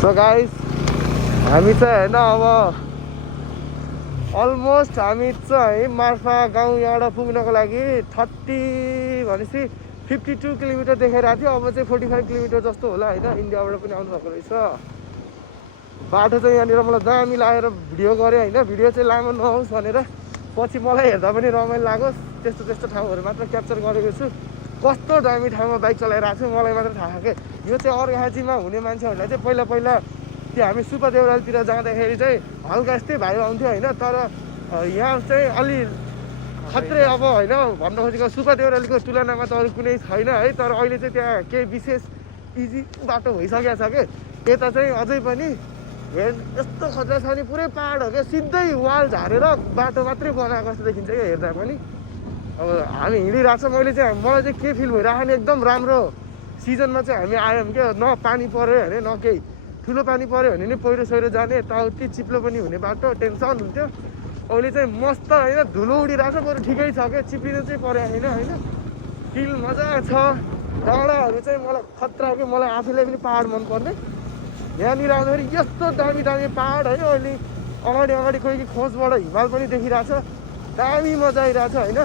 So guys हामी चाहिँ होइन अब अलमोस्ट हामी चाहिँ मार्फा गाउँ यहाँबाट पुग्नको लागि 30 भनेपछि 52 किलोमिटर देखाइरहेको थियो। अब चाहिँ 45 किलोमिटर जस्तो होला होइन। इन्डियाबाट पनि आउनु भएको रहेछ। बाटो चाहिँ यहाँनिर मलाई दामी लागेर भिडियो गरेँ होइन। भिडियो चाहिँ लामो नहोस् भनेर पछि मलाई हेर्दा पनि रमाइलो लागोस् त्यस्तो त्यस्तो ठाउँहरू मात्र क्याप्चर गरेको छु। कस्तो दामी ठाउँमा बाइक चलाइरहेको छु मलाई मात्र थाहा के। यो चाहिँ अर्घाँचीमा हुने मान्छेहरूलाई चाहिँ पहिला पहिला त्यो हामी सुपा देउरालीतिर जाँदाखेरि चाहिँ हल्का यस्तै भाइ आउँथ्यो होइन। तर यहाँ चाहिँ अलि खत्रै अब होइन भन्न खोजेको सुपा देउरालीको तुलनामा त अरू कुनै छैन है। तर अहिले चाहिँ त्यहाँ केही विशेष इजी बाटो भइसकेको छ कि यता चाहिँ अझै पनि हेर यस्तो खतरा छ नि पुरै पाहाड हो क्या। सिधै वाल झारेर बाटो मात्रै बनाएको जस्तो देखिन्छ क्या हेर्दा पनि। अब हामी हिँडिरहेको छ। मैले चाहिँ मलाई चाहिँ के फिल भइरहेको नि एकदम राम्रो सिजनमा चाहिँ हामी आयौँ क्या। न पानी पऱ्यो अरे न केही। ठुलो पानी पऱ्यो भने नि पहिरो सहिरो जाने यताउति चिप्लो पनि हुने बाटो टेन्सन हुन्थ्यो। अहिले चाहिँ मस्त होइन धुलो उडिरहेको छ। बरु ठिकै छ क्या चिप्लिनु चाहिँ पऱ्यो होइन। फिल मजा छ। डाँडाहरू चाहिँ मलाई खतरा कि मलाई आफैलाई पनि पाहाड मनपर्ने। यहाँनिर आउँदाखेरि यस्तो दामी दामी पाहाड होइन। अहिले अगाडि अगाडि कोही खोजबाट हिमाल पनि देखिरहेको छ। दामी मजा आइरहेछ होइन।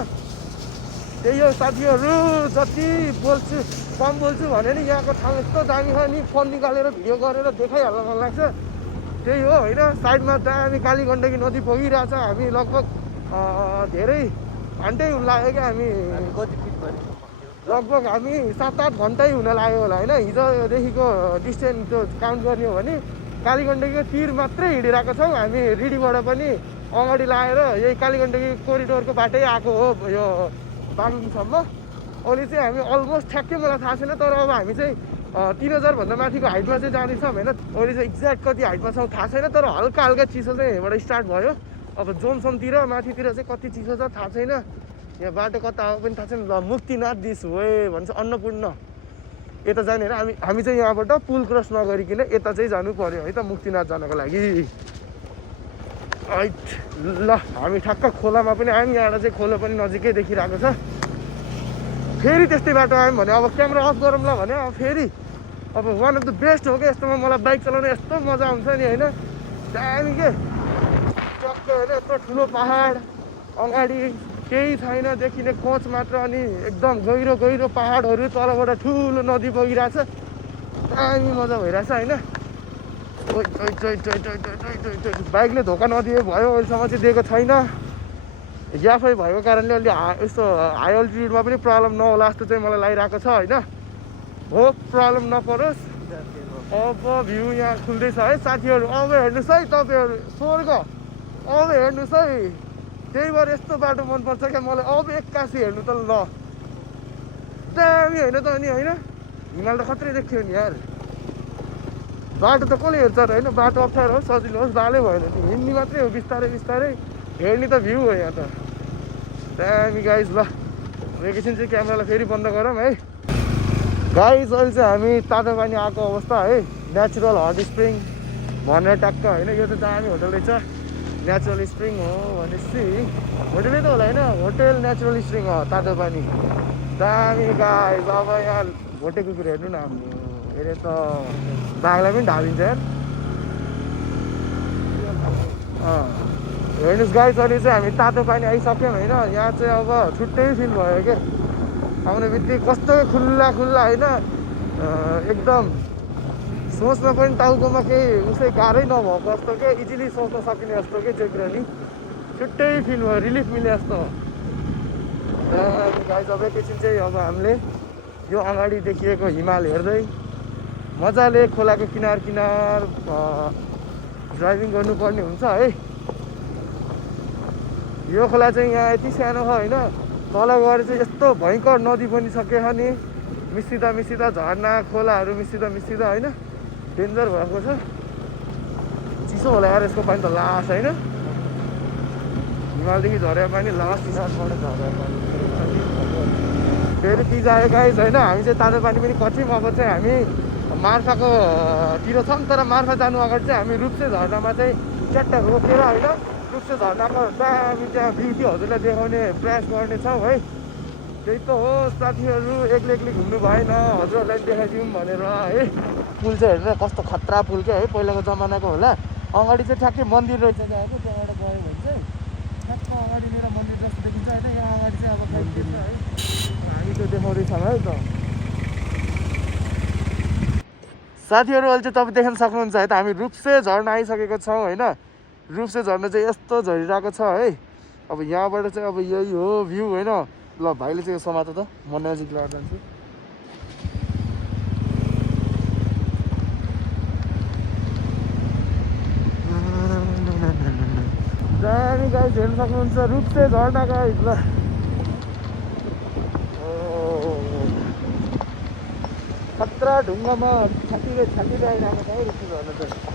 त्यही हो साथीहरू जति बोल्छु कम बोल्छु भने नि यहाँको ठाउँ यस्तो दामी छ नि फोन निकालेर भिडियो गरेर देखाइहाल्न मन लाग्छ। त्यही हो होइन। साइडमा दामी कालीगण्डकी नदी बगिरहेछ। हामी लगभग धेरै घन्टै हुन लाग्यो क्या। हामी कति फिट भयो? लगभग हामी 7-8 घन्टै हुन लाग्यो होला होइन। हिजोदेखिको डिस्टेन्स त्यो काउन्ट गर्ने हो भने कालीगण्डकीको तिर मात्रै हिँडिरहेको छौँ हामी। रिडीबाट पनि अगाडि लाएर यही कालीगण्डकी कोरिडोरको बाटै आएको हो यो बागलुङसम्म। अहिले चाहिँ हामी अलमोस्ट ठ्याक्कै मलाई थाहा छैन। तर अब हामी चाहिँ 3000 भन्दा माथिको हाइटमा चाहिँ जाँदैछौँ होइन। अहिले चाहिँ एक्ज्याक्ट कति हाइटमा छौँ थाहा छैन। तर हल्का हल्का चिसो चाहिँ यहाँबाट स्टार्ट भयो। अब जोनसनतिर माथितिर चाहिँ कति चिसो छ थाहा छैन। यहाँ बाटो कता हो पनि थाहा छैन। ल मुक्तिनाथ दिस वे भन्छ अन्नपूर्ण यता जाने होइन। हामी चाहिँ यहाँबाट पुल क्रस नगरिकन यता चाहिँ जानु पऱ्यो है त मुक्तिनाथ जानको लागि। ल हामी ठ्याक्क खोलामा पनि आयौँ। यहाँबाट चाहिँ खोला पनि नजिकै देखिरहेको छ। फेरि त्यस्तै बाटो आयौँ भने अब क्यामेरा अफ गरौँला भने अब फेरि अब वान अफ द बेस्ट हो क्या। यस्तोमा मलाई बाइक चलाउनु यस्तो मजा आउँछ नि होइन। दामी के टक्क होइन। यत्रो ठुलो पाहाड अगाडि केही छैन देखिने कोच मात्र। अनि एकदम गहिरो गहिरो पाहाडहरू तलबाट ठुलो नदी बगिरहेछ। दामी मजा भइरहेछ होइन। बाइकले धोका नदिए भयो अहिलेसम्म चाहिँ दिएको छैन। ग्याफै भएको कारणले अलि यस्तो हाई अल्टिट्युडमा पनि प्रब्लम नहोला जस्तो चाहिँ मलाई लागिरहेको छ होइन। हो प्रब्लम नपरोस्। अब भ्यू यहाँ खुल्दैछ है साथीहरू। अब हेर्नुहोस् है तपाईँहरू स्वर्ग। अब हेर्नुहोस् है। त्यही भएर यस्तो बाटो मनपर्छ क्या मलाई। अब एक्कासी हेर्नु त ल दामी होइन त अनि होइन। हिमाल त खत्रै देखियो नि यार। बाटो त कसले हेर्छ र होइन। बाटो अप्ठ्यारो होस् सजिलो होस् बालै भएन नि। हिँड्ने मात्रै हो बिस्तारै बिस्तारै। हेर्ने त भ्यू हो यहाँ त दामी गाइज। ल एकैछिन चाहिँ क्यामेरालाई फेरि बन्द गरौँ है गाइज। अहिले चाहिँ हामी तातो पानी आएको अवस्था है। नेचुरल हट स्प्रिङ भनेर ट्याक्क होइन। यो चाहिँ दामी होटल रहेछ। नेचुरल स्प्रिङ हो भनेपछि होटेलै त होला होइन। होटेल नेचुरल स्प्रिङ हो तातो पानी दामी गाइज। अब यहाँ भोटे कुकुर हेर्नु न हाम्रो हेरे त बाघलाई पनि ढालिन्छ यार। हेर्नुहोस् गाइज अहिले चाहिँ हामी तातो पानी आइसक्यौँ होइन। यहाँ चाहिँ अब छुट्टै फिल भयो क्या। आउने बित्तिकै कस्तो खुल्ला खुल्ला होइन। एकदम सोच्न पनि टाउकोमा केही उसै गाह्रै नभएको जस्तो के इजिली सोच्न सकिने जस्तो के त्यो कुरा नि छुट्टै फिल भयो। रिलिफ मिले जस्तो गाइज। अब एकैछिन चाहिँ अब हामीले यो अगाडि देखिएको हिमाल हेर्दै मजाले खोलाको किनार किनार ड्राइभिङ गर्नुपर्ने हुन्छ है। यो खोला चाहिँ यहाँ यति सानो छ होइन। तल गएर चाहिँ यस्तो भयङ्कर नदी बनिसकेको छ नि। मिसिँदा मिसिँदा झर्ना खोलाहरू मिसिँदा मिसिँदा होइन डेन्जर भएको छ। चिसो होला यार यसको पानी त लास्ट होइन। हिमालदेखि झरेको पानी लास्ट हिसाबबाट झरेको पानी फेरि पिज आयो गाइज होइन। हामी चाहिँ तातो पानी पनि कठिन। अब चाहिँ हामी मार्फाको तिर छौँ। तर मार्फा जानु अगाडि चाहिँ हामी रुप्से झर्नामा चाहिँ च्याट्ट रोकेर होइन रुप्से झर्नाको दामी त्यहाँ ब्युटी हजुरलाई देखाउने प्रयास गर्नेछौँ है। त्यही त हो साथीहरू, एक्लै एक्लै घुम्नु भएन, हजुरहरूलाई देखाइदिउँ भनेर है। पुल चाहिँ हेर्नु कस्तो खतरा पुल क्या है, पहिलाको जमानाको होला। अगाडि चाहिँ ठ्याक्कै मन्दिर रहेछ क्या, अब त्यहाँबाट गयो भने चाहिँ ठ्याक्क अगाडिनिर मन्दिर जस्तो देखिन्छ होइन। यहाँ अगाडि चाहिँ अब खै के छ है, हामी त्यो देखाउँदैछौँ है त साथीहरू। अहिले चाहिँ तपाईँ देख्न सक्नुहुन्छ है त, हामी रुप्से झर्ना आइसकेको छौँ होइन। रुप्से झर्ना चाहिँ यस्तो झरिरहेको छ है। अब यहाँबाट चाहिँ अब यही हो भ्यू होइन। ल भाइले चाहिँ यो समातो त, म नजिक लिएर जान्छु। दामी गाइस हेर्न सक्नुहुन्छ रुप्से झर्ना गाइस। ल खतरा ढुङ्गामा छाटिँदै आइरहेको छ है रुप्से झर्ना चाहिँ।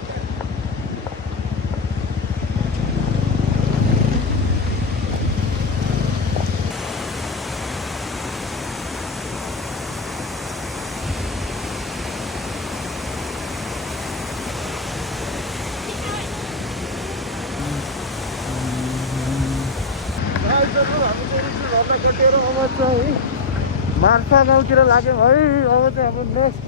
कटेर अब चाहिँ मार्फा गाउँतिर लाग्यौँ है। अब चाहिँ हाम्रो नेक्स्ट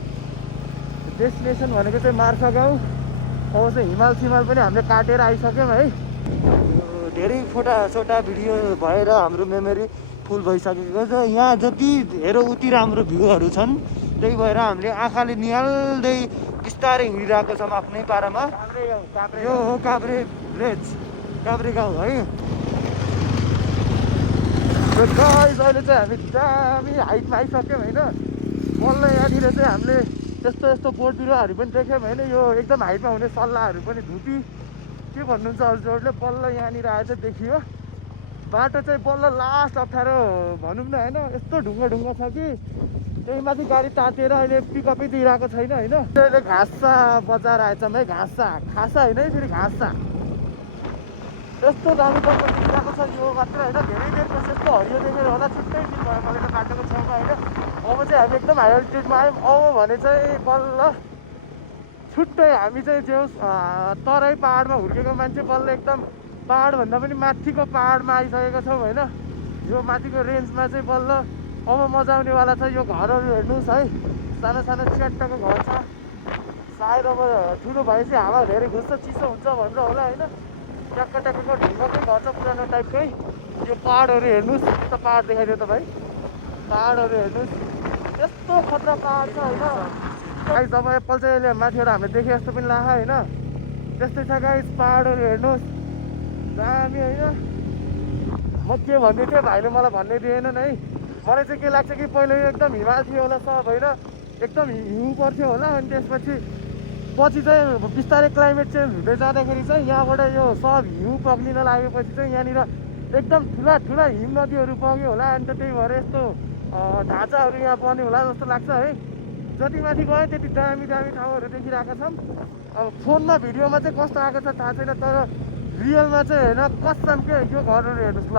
डेस्टिनेसन भनेको चाहिँ मार्फा गाउँ। अब चाहिँ हिमाल सिमाल पनि हामीले काटेर आइसक्यौँ है। धेरै फोटासोटा भिडियो भएर हाम्रो मेमोरी फुल भइसकेको छ। यहाँ जति हेर उति राम्रो भ्यूहरू छन्, त्यही भएर हामीले आँखाले निहाल्दै बिस्तारै हिँडिरहेको छौँ आफ्नै पारामा। यो हो काभ्रे भिलेज, काभ्रे गाउँ है। गाइस अहिले चाहिँ हामी दामी हाइटमा आइसक्यौँ होइन। बल्ल यहाँनिर चाहिँ हामीले यस्तो बोट बिरुवाहरू पनि देख्यौँ होइन। यो एकदम हाइटमा हुने सल्लाहहरू पनि धुपी के भन्नुहुन्छ हजुरहरूले, बल्ल यहाँनिर आएर चाहिँ देखियो। बाटो चाहिँ बल्ल लास्ट अप्ठ्यारो भनौँ न होइन। यस्तो ढुङ्गा छ कि त्यही माथि गाडी तातेर अहिले पिकअपै दिइरहेको छैन होइन। अहिले घाँसा बजार आएछौँ है। घाँसा खासा होइन है, फेरि घाँसा। यस्तो दामी जग्गा दिइरहेको छ यो मात्र होइन। धेरै देरपछि यस्तो हरियो देखेर होला, छुट्टै फिल भयो मलाई त बाटोको छेउमा होइन। अब चाहिँ हामी एकदम हाई अल्टिट्युडमा आयौँ। अब भने चाहिँ बल्ल छुट्टै हामी चाहिँ जो तराई पाहाडमा हुर्केको मान्छे बल्ल एकदम पाहाडभन्दा पनि माथिको पाहाडमा आइसकेको छौँ होइन। यो माथिको रेन्जमा चाहिँ बल्ल अब मजा आउनेवाला छ। यो घरहरू हेर्नुहोस् है, सानो सानो च्याट्टको घर छ। सायद अब ठुलो भएपछि हावा धेरै घुस्छ, चिसो हुन्छ भनेर होला होइन। ट्याक्क ट्याक्कको ढुङ्गाकै घर छ पुरानो टाइपकै। यो पाहाडहरू हेर्नुहोस्, यस्तो पाहाड देखाइदियो त भाइ, पाहाडहरू हेर्नुहोस् यस्तो खतरा पाहाड छ होइन। गाइस अब एप्पल चाहिँ अहिले माथिबाट हामीले देखे जस्तो पनि लाग्छ होइन। त्यस्तै छ गाइस, पाहाडहरू हेर्नुहोस् दामी होइन। म के भन्दै थिएँ भाइले मलाई भन्नै दिएनन् है। मलाई चाहिँ के लाग्छ कि पहिला यो एकदम हिमाल थियो होला सब होइन, एकदम हिउँ पर्थ्यो होला। अनि त्यसपछि चाहिँ बिस्तारै क्लाइमेट चेन्ज हुँदै जाँदाखेरि चाहिँ यहाँबाट यो सब हिउँ पग्लिन लागेपछि चाहिँ यहाँनिर एकदम ठुला हिम नदीहरू बग्यो होला। अन्त त्यही भएर यस्तो ढाँचाहरू यहाँ बन्यो होला जस्तो लाग्छ है। जति माथि गयो त्यति दामी ठाउँहरू देखिरहेका छौँ। अब फोनमा भिडियोमा चाहिँ कस्तो आएको छ थाहा छैन, तर रियलमा चाहिँ होइन कसमकै यो घरहरू हेर्नुहोस् ल,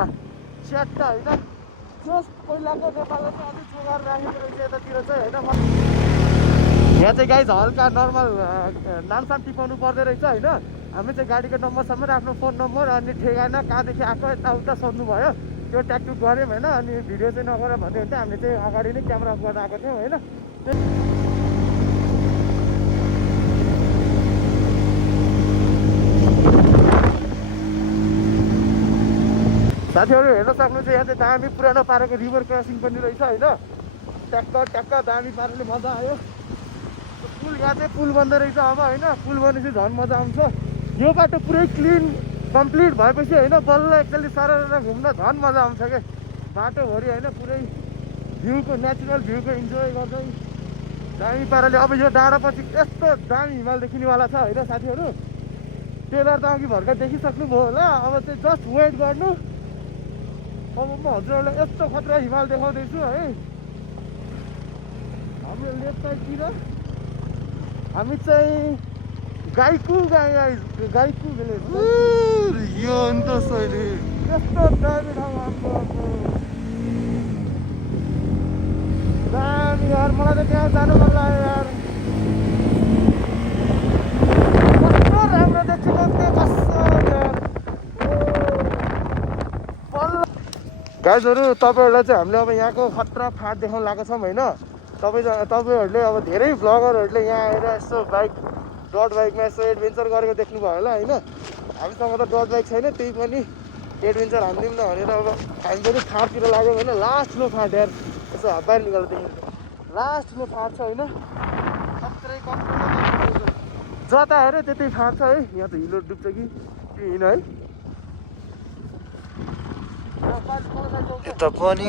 च्याट्टा होइन। जस पहिलाको नेपालमा चाहिँ अझै छोगाएर राखेको रहेछ यतातिर चाहिँ होइन। यहाँ चाहिँ गाइज हल्का नर्मल नामसाम टिपाउनु पर्दो रहेछ होइन। हामी चाहिँ गाडीको नम्बरसम्म आफ्नो फोन नम्बर अनि ठेगाना कहाँदेखि आएको यताउता सोध्नु भयो, त्यो ट्याकटुक गऱ्यौँ होइन। अनि भिडियो चाहिँ नगरेर भन्दै हुन्थ्यो, हामीले चाहिँ अगाडि नै क्यामेरा अफ गरेर आएको थियौँ होइन। साथीहरू हेर्न सक्नुहुन्छ यहाँ चाहिँ दामी पुरानो पाराको रिभर क्रसिङ पनि रहेछ होइन। ट्याक्क दामी पाराले मजा आयो। पुल यहाँ चाहिँ पुल बन्द रहेछ अब होइन। पुल बनेपछि झन् मजा आउँछ। यो बाटो पुरै क्लिन कम्प्लिट भएपछि होइन बल्ल एकचोटि सरर घुम्न झन् मजा आउँछ क्या बाटोभरि होइन। पुरै भ्यूको नेचुरल भ्यूको इन्जोय गर्दै दामी पाराले। अब यो डाँडापछि यस्तो दामी हिमाल देखिनेवाला छ होइन साथीहरू। ट्रेलर त अघि भर्खर देखिसक्नुभयो होला। अब चाहिँ जस्ट वेट गर्नु। अब म हजुरहरूलाई यस्तो खतरा हिमाल देखाउँदैछु है। हाम्रो लेफ्ट साइडतिर हामी चाहिँ गाईकु भिलेज यो अन्त शैली यस्तो दामी ठाउँ हाम्रो दामी यार। मलाई त त्यहाँ जानु मन लाग्यो यार, कस्तो राम्रो देखिएको थियो कस्तो यार। गाइजहरू तपाईँहरूलाई चाहिँ हामीले अब यहाँको खतरा फाँट देखाउन लागेको छौँ होइन। तपाईँहरूले अब धेरै भ्लगरहरूले यहाँ आएर यसो बाइक डट बाइकमा यसो एडभेन्चर गरेको देख्नुभयो होला होइन। हामीसँग त डट बाइक छैन, त्यही पनि एडभेन्चर हान्दिउँ न भनेर अब हामी पनि फाँटतिर लाग्यौँ होइन। लास्ट ठुलो फाँट यार, यसो हात बाहिर निकालेर देख्नु लास्ट ठुलो फाँट छ होइन। खत्रै जता हेऱ्यो त्यतै फाँट छ है। यहाँ त हिलो डुब्छ कि हिँड है। यता पनि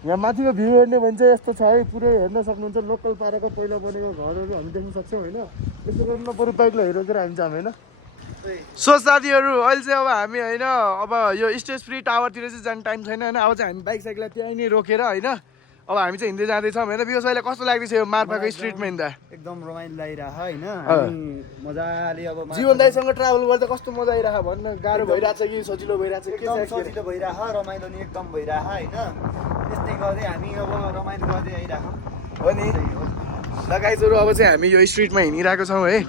यहाँ माथिको भ्यू हेर्ने भने चाहिँ यस्तो छ है, पुरै हेर्न सक्नुहुन्छ। लोकल पाराको पहिला बनेको घरहरू हामी देख्न सक्छौँ होइन। यसो गर्नु पऱ्यो बाइकलाई हेरेर हामी जाऊँ होइन। सो साथीहरू अहिले चाहिँ अब हामी होइन अब यो स्टेज फ्री टावरतिर चाहिँ जाने टाइम छैन होइन। अब चाहिँ हामी बाइक साइकलाई त्यहीँ नै रोकेर होइन अब हामी चाहिँ हिँड्दै जाँदैछौँ होइन। विकास अहिले कस्तो लाग्दैछ यो मार्फाको स्ट्रिटमा हिँड्दा? एकदम रमाइलो लागिरहेको होइन। मजाले अब जीवन दाइसँग ट्राभल गर्दा कस्तो मजा आइरहेको भन्न। गाह्रो भइरहेको छ कि सजिलो भइरहेको छ? एकदम सजिलो भइरहेको, रमाइलो नि एकदम भइरहेको होइन। यस्तै गर्दै हामी अब रमाइलो गर्दै आइरहेको हो नि। ल गाइजहरू अब चाहिँ हामी यो स्ट्रिटमा हिँडिरहेको छौँ है।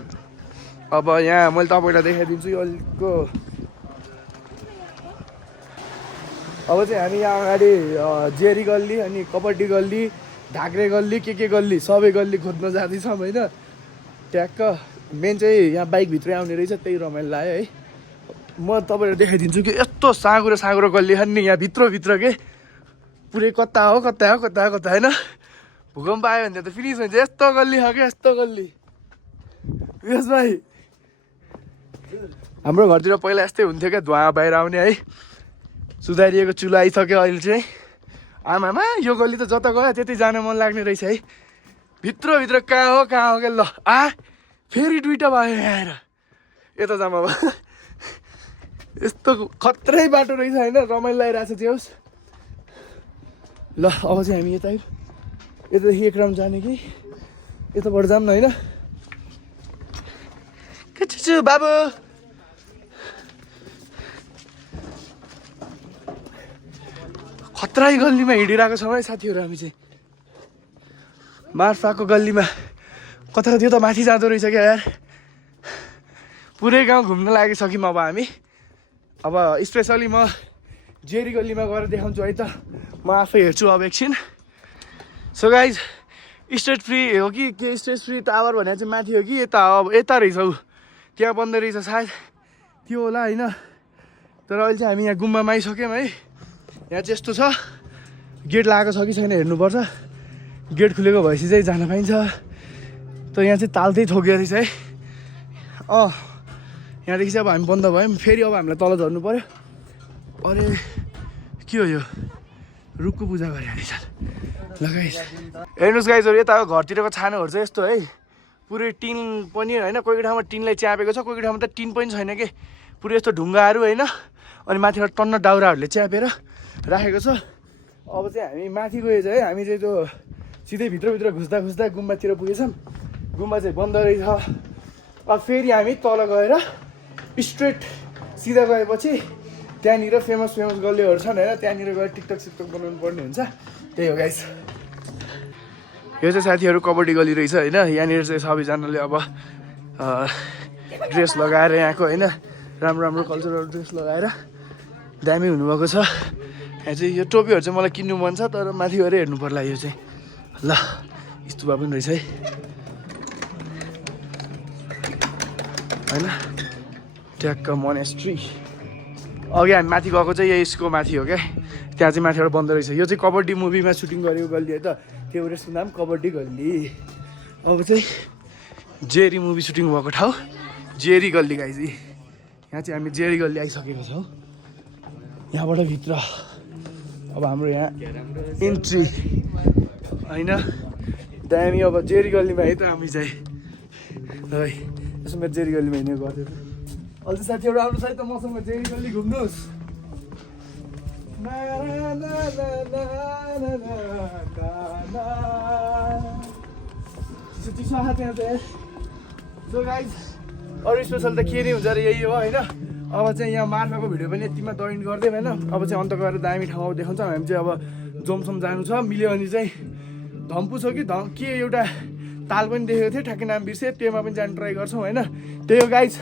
अब यहाँ मैले तपाईँलाई देखाइदिन्छु यो अलिकको। अब चाहिँ हामी यहाँ अगाडि जेरी गल्ली अनि कबड्डी गल्ली, ढाक्रे गल्ली, के गल्ली सबै गल्ली खोज्न जाँदैछौँ होइन। ट्याक्क मेन चाहिँ यहाँ बाइकभित्रै आउने रहेछ, त्यही रमाइलो लाग्यो है। म तपाईँलाई देखाइदिन्छु कि यस्तो साँगुरो साँगुरो गल्ली छ नि यहाँ भित्रभित्र के पुरै कता हो होइन। भूकम्प आयो भने त फिनिस हुन्छ। यस्तो गल्ली छ क्या यस्तो गल्ली। यस भाइ हाम्रो घरतिर पहिला यस्तै हुन्थ्यो क्या, धुवा बाहिर आउने है। सुधारिएको चुलो आइसक्यो अहिले चाहिँ। आमामा यो गल्ली त जता गयो त्यतै जान मन लाग्ने रहेछ है। भित्रभित्र कहाँ हो क्या ल फेरि दुइटा भयो यहाँ आएर। यता जाम अब। यस्तो खत्रै बाटो रहेछ होइन, रमाइलो लागिरहेको छ त्यो। ल अब चाहिँ हामी यतादेखि एक राउन्ड जाने कि यताबाट जाऊँ न होइन। के छु बाबु? खतरा गल्लीमा हिँडिरहेको छौँ है साथीहरू हामी चाहिँ। मार्फाको गल्लीमा कता त्यो त माथि जाँदो रहेछ क्या यार। पुरै गाउँ घुम्न लागिसक्यौँ अब हामी। अब स्पेसली म जेरी गल्लीमा गएर देखाउँछु है त। म आफै हेर्छु अब एकछिन। सो गाइज स्टेट फ्री हो कि के स्टेट फ्री टावर भनेर चाहिँ माथि हो कि यता? अब यता रहेछ ऊ, त्यहाँ बन्द रहेछ सायद, त्यो होला होइन। तर अहिले चाहिँ हामी यहाँ गुम्बामा आइसक्यौँ है। यहाँ चाहिँ यस्तो छ, गेट लगाएको छ कि छैन हेर्नुपर्छ। गेट खुलेको भएपछि चाहिँ जान पाइन्छ। त यहाँ चाहिँ तालतै ठोकियो रहेछ है। यहाँदेखि चाहिँ अब हामी बन्द भयौँ। फेरि अब हामीलाई तल झर्नु पऱ्यो। अरे के हो यो? रुखको पूजा गरे रहेछ। ल गाइस हेर्नुहोस् गाइजहरू यता घरतिरको छानोहरू चाहिँ यस्तो है। पुरै टिन पनि होइन, कोही ठाउँमा टिनलाई च्यापेको छ, कोही ठाउँमा त टिन पनि छैन कि। पुरै यस्तो ढुङ्गाहरू होइन, अनि माथिबाट टन्न दाउराहरूले च्यापेर राखेको छ। अब चाहिँ हामी माथि गएछ है। हामी चाहिँ त्यो सिधै भित्रभित्र घुस्दा गुम्बातिर पुगेछौँ। गुम्बा चाहिँ बन्द रहेछ। अब फेरि हामी तल गएर स्ट्रेट सिधा गएपछि त्यहाँनिर फेमस गल्लीहरू छन् होइन, त्यहाँनिर गएर टिकटक सिकटक बनाउनु पर्ने हुन्छ। त्यही हो गाइस। यो चाहिँ साथीहरू कबड्डी गल्ली रहेछ होइन। यहाँनिर चाहिँ सबैजनाले अब ड्रेस लगाएर यहाँको होइन राम्रो राम्रो कल्चरल ड्रेस लगाएर दामी हुनुभएको छ। यहाँ चाहिँ यो टोपीहरू चाहिँ मलाई किन्नु मन छ, तर माथि गएर हेर्नु पर्ला यो चाहिँ। ल स्तुपा पनि रहेछ है होइन। ट्याक्क मोनेस्ट्री। अघि हामी माथि गएको चाहिँ यसको माथि हो क्या, त्यहाँ चाहिँ माथिबाट बन्द रहेछ। यो चाहिँ कबड्डी मुभीमा सुटिङ गरेको गल्ली है त, त्यो रेस्टको नाम कबड्डी गल्ली। अब चाहिँ जेरी मुभी सुटिङ भएको ठाउँ जेरी गल्ली गाइज। यहाँ चाहिँ हामी जेरी गल्ली आइसकेको छौँ। यहाँबाट भित्र अब हाम्रो यहाँ इन्ट्री होइन। दामी अब जेरी गल्लीमा है त हामी चाहिँ है। यसो मेरो जेरी गल्लीमा हिँड्ने गर्थ्यो। अहिले चाहिँ साथीहरू आउनुहोस् है त मसँग जेरी गल्ली घुम्नुहोस्। चिसो आएको त्यहाँ चाहिँ। सो गाइज अरू स्पेसल त के नै हुन्छ अरे यही हो होइन। अब चाहिँ यहाँ मार्फाको भिडियो पनि यतिमा द इन्ड गरिदिउँ होइन। अब चाहिँ अन्त गएर दामी ठाउँ देखाउँछौँ हामी चाहिँ। अब जोमसोम जानु छ, मिल्यो भने चाहिँ धम्पु छ कि के एउटा ताल पनि देखेको थियो, ठ्याक्कै नाम बिर्सेँ, त्योमा पनि जानु ट्राई गर्छौँ होइन। त्यही हो गाइज।